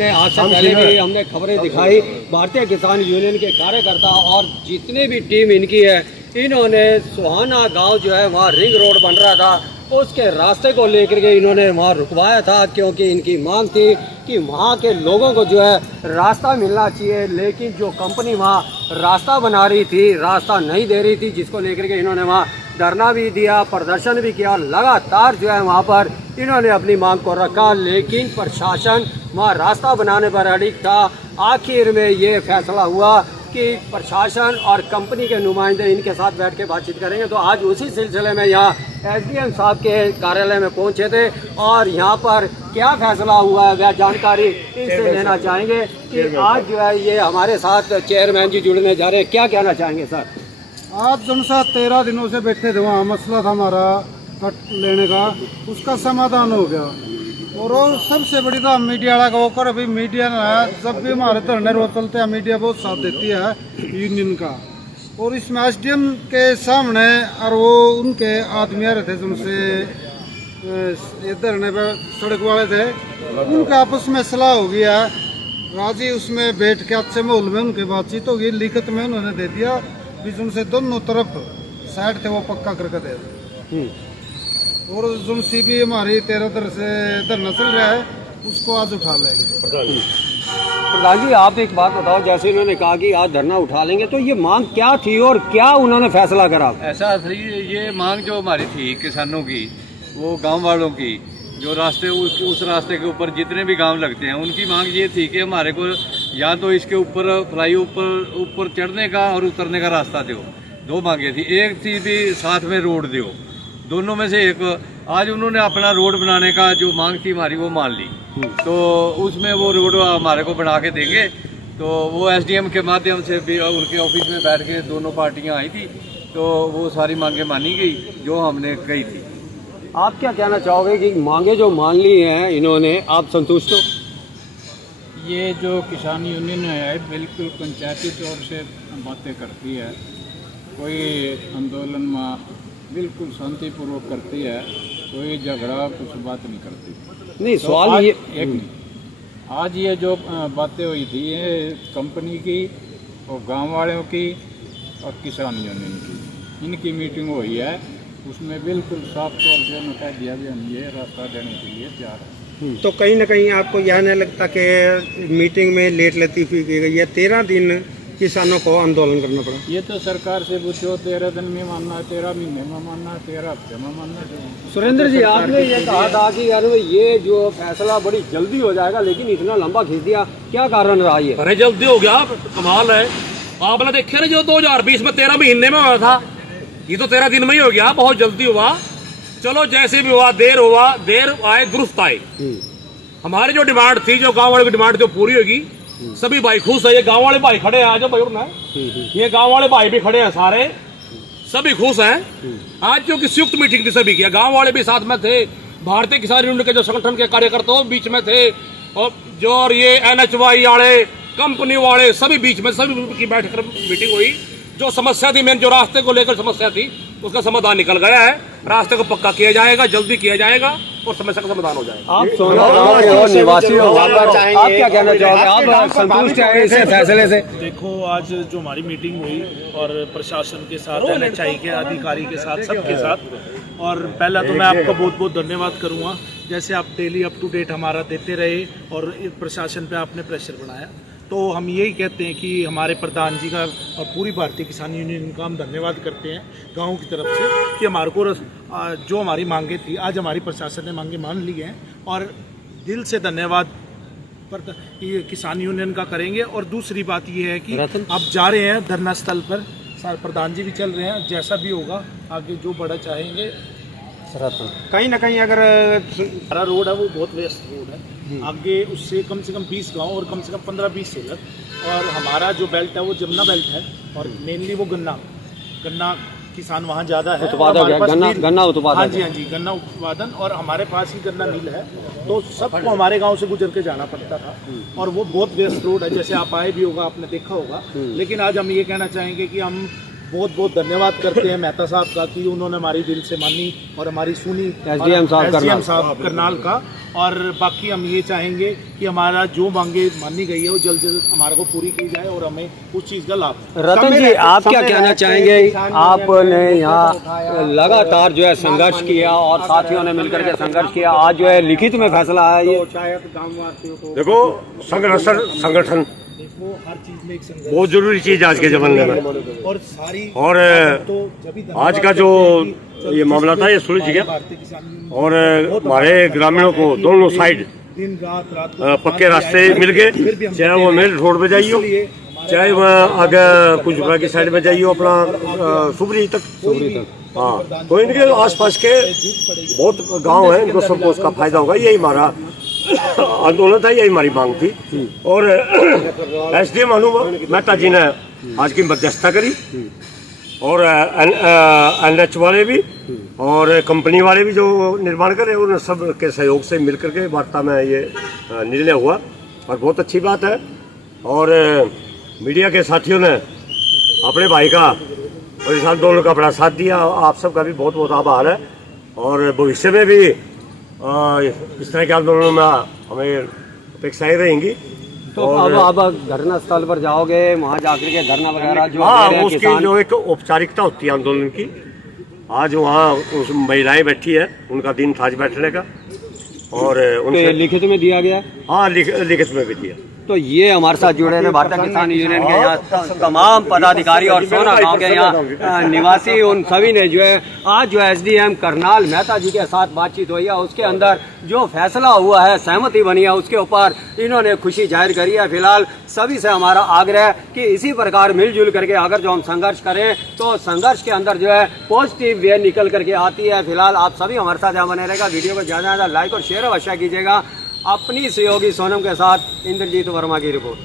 आपने आज से पहले भी हमने खबरें दिखाई, भारतीय किसान यूनियन के कार्यकर्ता और जितने भी टीम इनकी है, इन्होंने सुहाना गांव जो है वहाँ रिंग रोड बन रहा था, उसके रास्ते को लेकर के इन्होंने वहाँ रुकवाया था, क्योंकि इनकी मांग थी कि वहाँ के लोगों को जो है रास्ता मिलना चाहिए। लेकिन जो कंपनी वहाँ रास्ता बना रही थी, रास्ता नहीं दे रही थी, जिसको लेकर के इन्होंने वहाँ धरना भी दिया, प्रदर्शन भी किया, लगातार जो है वहाँ पर इन्होंने अपनी मांग को रखा। लेकिन प्रशासन वहाँ रास्ता बनाने पर अड़िग था। आखिर में ये फैसला हुआ कि प्रशासन और कंपनी के नुमाइंदे इनके साथ बैठ के बातचीत करेंगे। तो आज उसी सिलसिले में यहाँ एसडीएम साहब के कार्यालय में पहुँचे थे और यहाँ पर क्या फैसला हुआ है वह जानकारी इनसे लेना चाहेंगे कि आज जो है ये हमारे साथ चेयरमैन जी जुड़ने जा रहे हैं। क्या कहना चाहेंगे सर? आज जो सा 13 दिनों से बैठे थे, वहाँ मसला था हमारा कट लेने का, उसका समाधान हो गया। और सबसे बड़ी तो मीडिया वाला का होकर अभी मीडिया है, जब भी हमारे धरने रोज चलते हैं मीडिया बहुत साथ देती है यूनियन का। और इसमें एसडीएम के सामने और वो उनके आदमी आ रहे थे जिनसे ये धरने पर सड़क वाले थे, उनके आपस में सलाह हो गया, राजी उसमें बैठ के अच्छे माहौल में उनकी बातचीत होगी, लिखित में उन्होंने दे दिया भी उनसे दोनों तरफ साइड थे वो पक्का करके दे। और जो सी भी हमारी 13 दर से धरना चल रहा है उसको आज उठा लेंगे। प्रधान जी, आप एक बात बताओ, जैसे इन्होंने कहा कि आज धरना उठा लेंगे, तो ये मांग क्या थी और क्या उन्होंने फैसला करा? ऐसा थी ये मांग जो हमारी थी किसानों की, वो गांव वालों की, जो रास्ते उस रास्ते के ऊपर जितने भी गांव लगते हैं, उनकी मांग ये थी कि हमारे को या तो इसके ऊपर फ्लाई ऊपर चढ़ने का और उतरने का रास्ता दो। दो मांगे थी, एक थी भी साथ में रोड दो, दोनों में से एक। आज उन्होंने अपना रोड बनाने का जो मांग थी हमारी वो मान ली, तो उसमें वो रोड हमारे को बना के देंगे। तो वो एसडीएम के माध्यम से भी उनके ऑफिस में बैठ के दोनों पार्टियां आई थी, तो वो सारी मांगे मानी गई जो हमने कही थी। आप क्या कहना चाहोगे कि मांगे जो मान ली हैं इन्होंने, आप संतुष्ट हो? ये जो किसान यूनियन है बिल्कुल पंचायती तौर से बातें करती है, कोई आंदोलन में बिल्कुल शांतिपूर्वक करती है, कोई झगड़ा कुछ बात नहीं करती। नहीं, तो सवाल ये एक नहीं, आज ये जो बातें हुई थी ये कंपनी की और गांव वालों की और किसान यूनियन की, इनकी मीटिंग हुई है, उसमें बिल्कुल साफ तौर से उन्होंने कह दिया भी हम ये रास्ता देने के लिए तैयार है। तो कहीं ना कहीं आपको यह नहीं लगता कि मीटिंग में लेट लतीफ़ी की गई है? 13 दिन किसानों को आंदोलन करना पड़ा। ये तो सरकार से पूछो, 13 दिन में मानना है, 13 महीने में मानना है, 13 हफ्ते में मानना है। सुरेंद्र जी, आपने ये कहा था कि यार ये जो फैसला बड़ी जल्दी हो जाएगा, लेकिन इतना लंबा खींच दिया, क्या कारण रहा ये? अरे जल्दी हो गया, कमाल है। आपने देखा ना जो 2020 में 13 महीने में हुआ था, ये तो 13 दिन में ही हो गया, बहुत जल्दी हुआ। चलो जैसे भी हुआ, देर आए दुरुस्त आए। हमारी जो डिमांड थी, जो गांव वालों की डिमांड जो पूरी होगी, सभी भाई खुश है। ये गांव वाले भाई खड़े हैं, आज भाई उठना है, ये गांव वाले भाई भी खड़े हैं, सारे सभी खुश हैं। आज क्योंकि संयुक्त मीटिंग थी सभी की, गांव वाले भी साथ में थे, भारतीय किसान यूनियन के जो संगठन के कार्यकर्ता बीच में थे, और जो और ये NHY वाले, कंपनी वाले, सभी बीच में सभी की बैठकर मीटिंग हुई। जो समस्या थी मेन, जो रास्ते को लेकर समस्या थी, उसका समाधान निकल गया है। रास्ते को पक्का किया जाएगा, जल्दी किया जाएगा और समस्या का समाधान हो जाएगा। आप सोना गांव के हो, निवासी हो, आप क्या कहना चाहोगे? आप संतुष्ट हैं इस फैसले से? देखो, आज जो हमारी मीटिंग हुई और प्रशासन के साथ, NHI के अधिकारी के साथ, सबके साथ, और पहला तो मैं आपका बहुत बहुत धन्यवाद करूंगा, जैसे आप डेली अप टू डेट हमारा देते रहे और प्रशासन पे आपने प्रेशर बनाया। तो हम यही कहते हैं कि हमारे प्रधान जी का और पूरी भारतीय किसान यूनियन का हम धन्यवाद करते हैं गाँव की तरफ से कि हमारे को जो हमारी मांगे थी, आज हमारी प्रशासन ने मांगे मान ली हैं, और दिल से धन्यवाद ये किसान यूनियन का करेंगे। और दूसरी बात ये है कि आप जा रहे हैं धरना स्थल पर, प्रधान जी भी चल रहे हैं, जैसा भी होगा आगे जो बड़ा चाहेंगे। कहीं ना कहीं अगर हमारा रोड है वो बहुत व्यस्त रोड है, आगे उससे कम से कम 20 गांव और कम से कम 15-20 सेलर, और हमारा जो बेल्ट है वो जमुना बेल्ट है, और मेनली वो गन्ना किसान वहाँ ज़्यादा है, गन्ना उत्पादन। हाँ जी, गन्ना उत्पादन, और हमारे पास ही गन्ना मिल है, तो सबको हमारे गांव से गुजर के जाना पड़ता था, और वो बहुत व्यस्त रोड है, जैसे आप आए भी होगा, आपने देखा होगा। लेकिन आज हम ये कहना चाहेंगे कि हम बहुत बहुत धन्यवाद करते हैं मेहता साहब का कि उन्होंने हमारी दिल से मानी और हमारी सुनी, SDM साहब करनाल का। और बाकी हम ये चाहेंगे कि हमारा जो मांगे मानी गई है वो जल्द जल्द हमारे को पूरी की जाए और हमें उस चीज़ का लाभ। रतन जी, आप क्या कहना चाहेंगे? आपने यहाँ लगातार जो है संघर्ष किया और साथियों ने मिलकर के संघर्ष किया, आज जो है लिखित में फैसला आया ये। देखो, संगठन वो हर चीज में एक संघर्ष बहुत जरूरी चीज आज के जमाने में, और सारी और आज का जो ये मामला था ये सुलझ गया और हमारे ग्रामीणों को दोनों साइड दिन रात पक्के रास्ते मिल गए, चाहे वो मेल रोड पे जाइए, चाहे वह आगे कुछ की साइड में जाइए अपना सुबरी तक। हाँ, तो इनके आसपास के बहुत गांव हैं, इनको सबको उसका फायदा होगा। यही हमारा आंदोलन था, यही हमारी मांग थी। और SDM अनु मेहता जी ने आज की मध्यस्थता करी और NH वाले भी और कंपनी वाले भी जो निर्माण कर रहे हैं उन सब के सहयोग से मिलकर के वार्ता में ये निर्णय हुआ और बहुत अच्छी बात है। और मीडिया के साथियों ने अपने भाई का और इस साल दोनों का बड़ा साथ दिया, आप सबका भी बहुत बहुत आभार है। और भविष्य में भी इस तरह के आंदोलनों में हमें अपेक्षाएं रहेंगी। तो अब धरना स्थल पर जाओगे, वहाँ जाकर के धरना वगैरह जो उसकी जो एक औपचारिकता होती है आंदोलन की, आज वहाँ उस महिलाएं बैठी है, उनका दिन था आज बैठने का और उनसे लिखित में दिया गया। हाँ, लिखित में भी दिया। तो ये हमारे साथ जुड़े थे भारतीय किसान यूनियन के यहाँ तमाम पदाधिकारी और सोना गांव के यहाँ निवासी, उन सभी ने जो है आज जो SDM करनाल मेहता जी के साथ बातचीत हुई है, उसके अंदर जो फैसला हुआ है, सहमति बनी है, उसके ऊपर इन्होंने खुशी जाहिर करी है। फिलहाल सभी से हमारा आग्रह कि इसी प्रकार मिलजुल करके अगर जो हम संघर्ष करें तो संघर्ष के अंदर जो है पॉजिटिव वे निकल करके आती है। फिलहाल आप सभी हमारे साथ यहाँ बने रहेगा, वीडियो को ज़्यादा से ज़्यादा लाइक और शेयर अवश्य कीजिएगा। अपनी सहयोगी सोनम के साथ इंद्रजीत वर्मा की रिपोर्ट।